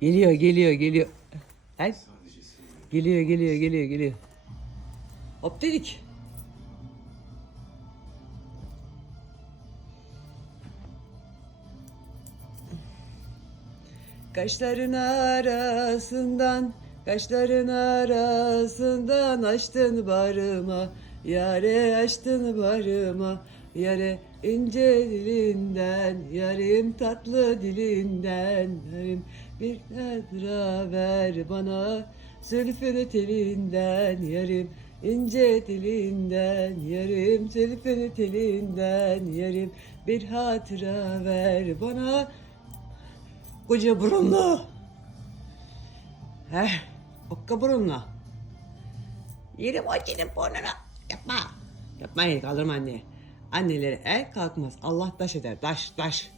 Geliyor geliyor geliyor. Ay. Geliyor geliyor geliyor geliyor. Hop dedik. Kaşların arasından, kaşların arasından açtın barıma, yare açtın barıma, yare ince dilinden, yarim tatlı dilinden, yarim bir nadra ver bana, zülfünü telinden, yarim ince dilinden, yarim zülfünü telinden, yarim bir hatıra ver bana, Koca burunlu. Heh, okka burunlu. Yerim o senin burnunu. Yapma. Yapmayın kaldırma anne. Anneleri el kalkmaz. Allah taş eder. Taş taş.